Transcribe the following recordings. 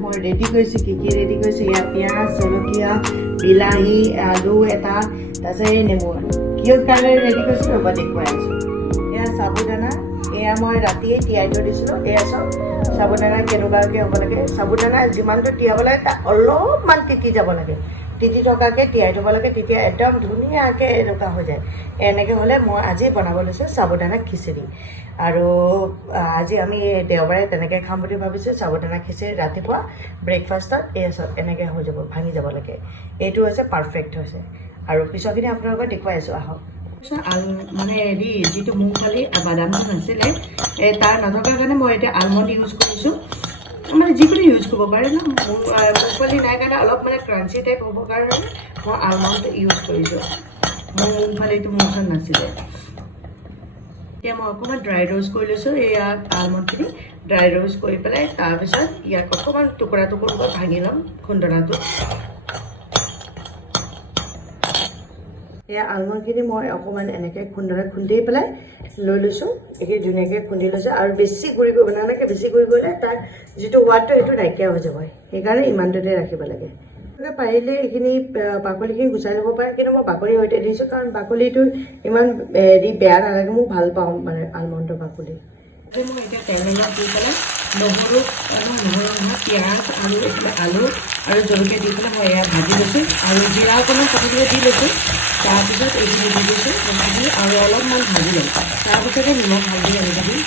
মই ৰেডি কৰিছোঁ কি ৰেডি কৰিছোঁ ইয়াত পিঁয়াজ জলকীয়া বিলাহী আলু এটা তাৰপিছত এই নেমু কিহৰ কাৰণে ৰেডি কৰিছোঁ ৰ'ব দেখুৱাই আছোঁ এয়া সাবুদানা এয়া মই ৰাতিয়ে তিয়াই থৈ দিছিলোঁ এয়া চব সাবুদানা কেনেকুৱাকৈ হ'ব লাগে সাবুদানা যিমানটো তিয়াব লাগে তাত অলপমান তিতি যাব লাগে তিতি থকাকৈ তিয়াই থ'ব লাগে তেতিয়া একদম ধুনীয়াকৈ এনেকুৱা হৈ যায় এনেকৈ হ'লে মই আজি বনাব লৈছোঁ সাবুদানা খিচিৰি আৰু আজি আমি দেওবাৰে তেনেকৈ খাম বুলি ভাবিছোঁ সাবুদানা খিচিৰি ৰাতিপুৱা ব্ৰেকফাষ্টত এয়া চব এনেকৈ হৈ যাব ভাঙি যাব লাগে এইটো হৈছে পাৰফেক্ট হৈছে আৰু পিছৰখিনি আপোনালোকক দেখুৱাই আছোঁ আহক মানে হেৰি যিটো মুংফলি বাদামটো নাছিলে তাৰ নথকাৰ কাৰণে মই এতিয়া আলমণ্ড ইউজ কৰিছোঁ মানে যিকোনো ইউজ কৰিব পাৰে ন মুংফলি নাই কাৰণে অলপ মানে ক্ৰাঞ্চি টাইপ হ'ব কাৰণে মই আলমণ্ড ইউজ কৰিছোঁ মুংফলিটো মোৰ ওচৰত নাছিলে এতিয়া মই অকণমান ড্ৰাই ৰ'ষ্ট কৰি লৈছোঁ এয়া আলমণ্ডখিনি ড্ৰাই ৰ'ষ্ট কৰি পেলাই তাৰপিছত ইয়াক অকণমান টুকুৰা টুকুৰকৈ ভাঙি ল'ম খুন্দনাটো এয়া আলমণ্ডখিনি মই অকণমান এনেকৈ খুন্দনাত খুন্দি পেলাই লৈ লৈছোঁ এইখিনি ধুনীয়াকৈ খুন্দি লৈছোঁ আৰু বেছি গুড়ি কৰিব নালাগে বেছি গুড়ি কৰিলে তাৰ যিটো সোৱাদটো সেইটো নাইকিয়া হৈ যাব সেইকাৰণে ইমানটোতে ৰাখিব লাগে পাৰিলে এইখিনি বাকলিখিনি গুচাই ল'ব পাৰে কিন্তু মই বাকলিৰ সৈতে দিছোঁ কাৰণ বাকলিটো ইমান হেৰি বেয়া নালাগে মোক ভাল পাওঁ মানে আলমণ্ডৰ বাকলি মই এতিয়া তেলত দি পেলাই নহৰু পিঁয়াজ আৰু এইফালে আলু আৰু জলকীয়া দি পেলাই মই এয়া ভাজি লৈছোঁ আৰু জিৰা অকণমান কাটিবলৈ দি লৈছোঁ তাৰপিছত এইখিনি দি দিছোঁ ভাজি আৰু অলপমান ভাজি ল'ম তাৰপিছতে নিমখ হালধি আনি দিম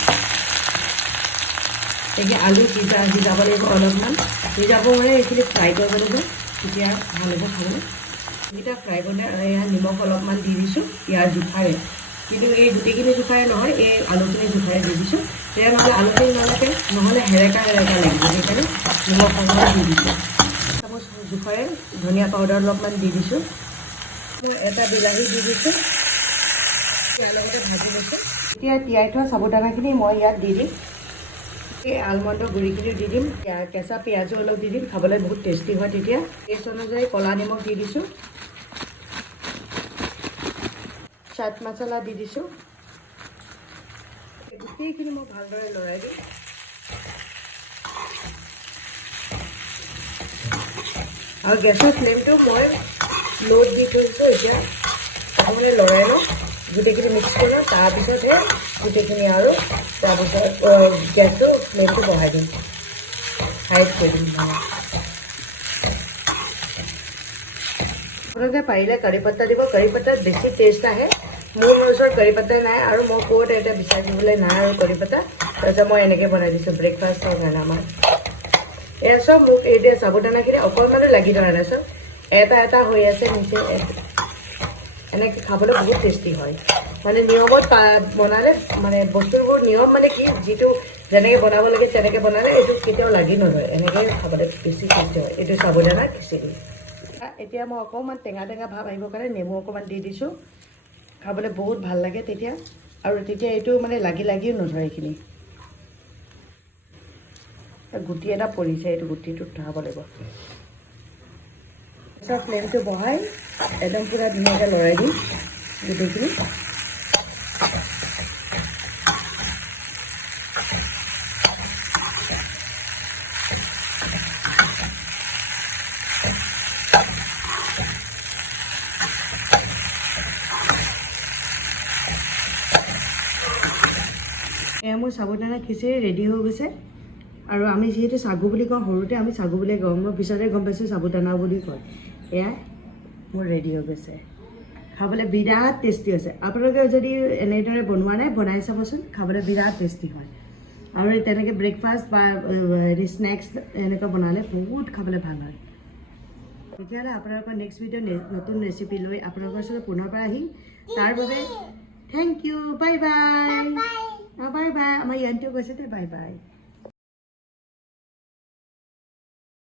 এতিয়া আলু সিজাব লাগিব অলপমান সিজাব মানে এইখিনি ফ্ৰাই কৰিব লাগিব তেতিয়া ভাল হ'ব খাবলৈ এইকেইটা ফ্ৰাই কৰিলে এয়া নিমখ অলপমান দি দিছোঁ ইয়াৰ জোখাৰে কিন্তু এই গোটেইখিনি জোখাৰে নহয় এই আলুখিনি জোখাৰে দি দিছোঁ তেতিয়া নহ'লে আলুখিনি নালাগে নহ'লে হেৰেকা লাগিব সেইকাৰণে নিমখ অলপমান দি দিছোঁ চামুচ জোখাৰে ধনিয়া পাউডাৰ অলপমান দি দিছোঁ এটা বিলাহী দি দিছোঁ ইয়াৰ লগতে ভাজি লৈছোঁ এতিয়া তিয়াই থোৱা সাবুদানাখিনি মই ইয়াত দি দিম এই আলমণ্ডৰ গুড়িখিনি দি দিম কেঁচা পিঁয়াজো অলপ দি দিম খাবলৈ বহুত টেষ্টি হয় তেতিয়া টেষ্ট অনুযায়ী ক'লা নিমখ দি দিছোঁ চাট মছলা দি দিছোঁ গোটেইখিনি মই ভালদৰে লৰাই দিম আৰু গেছৰ ফ্লেমটো মই ল'ত দি থৈছোঁ এতিয়া অকণমান লৰাই লওঁ গোটেইখিনি মিক্স কৰি লওঁ তাৰপিছতহে গোটেইখিনি আৰু তাৰপিছত গেছটো ফ্লেমটো বঢ়াই দিম হাইট কৰি দিম আপোনালোকে পাৰিলে কাৰি পাত্তা দিব কাৰি পাত্তাত বেছি টেষ্ট আহে মোৰ ওচৰত কাৰি পাত্তা নাই আৰু মই ক'ত এটা বিচাৰি দিবলৈ নাই আৰু কাৰি পাত্তা তাৰপিছত মই এনেকৈ বনাই দিছোঁ ব্ৰেকফাষ্টৰ কাৰণে আমাৰ এয়া চব মোক এতিয়া সাবুদানাখিনি অকণমানো লাগি ধৰা নাই চব এটা এটা হৈ আছে নিচে এনেকৈ খাবলৈ বহুত টেষ্টি হয় মানে নিয়মত বনালে মানে বস্তুবোৰ নিয়ম মানে কি যিটো যেনেকৈ বনাব লাগে তেনেকৈ বনালে এইটো কেতিয়াও লাগি নধৰে এনেকৈ খাবলৈ বেছি টেষ্টি হয় এইটো সাবুদানা খিচিৰি এতিয়া মই অকণমান টেঙা টেঙা ভাৱ আহিবৰ কাৰণে নেমু অকণমান দি দিছোঁ খাবলৈ বহুত ভাল লাগে তেতিয়া আৰু তেতিয়া এইটো মানে লাগিও নধৰে এইখিনি গুটি এটা পৰিছে এইটো গুটিটো উঠাব লাগিব তাৰপিছত ফ্লেমটো বঢ়াই একদম পূৰা ধুনীয়াকৈ লৰাই দিম গোটেইখিনি এয়া মোৰ সাবুদানা খিচিৰি ৰেডি হৈ গৈছে আৰু আমি যিহেতু চাগু বুলি কওঁ সৰুতে আমি চাগু বুলি কওঁ মই পিছতে গম পাইছোঁ সাবুদানা বুলি কয় এয়া মোৰ ৰেডি হৈ গৈছে খাবলৈ বিৰাট টেষ্টি হৈছে আপোনালোকে যদি এনেদৰে বনোৱা নাই বনাই চাবচোন খাবলৈ বিৰাট টেষ্টি হয় আৰু তেনেকৈ ব্ৰেকফাষ্ট বা হেৰি স্নেক্স এনেকৈ বনালে বহুত খাবলৈ ভাল হয় তেতিয়াহ'লে আপোনালোকৰ নেক্সট ভিডিঅ' নতুন ৰেচিপি লৈ আপোনালোকৰ ওচৰত পুনৰবাৰ আহিম তাৰ বাবে thank U bye bye bye bye আমাৰ ইয়ানটো কৈছে দে বাই বাই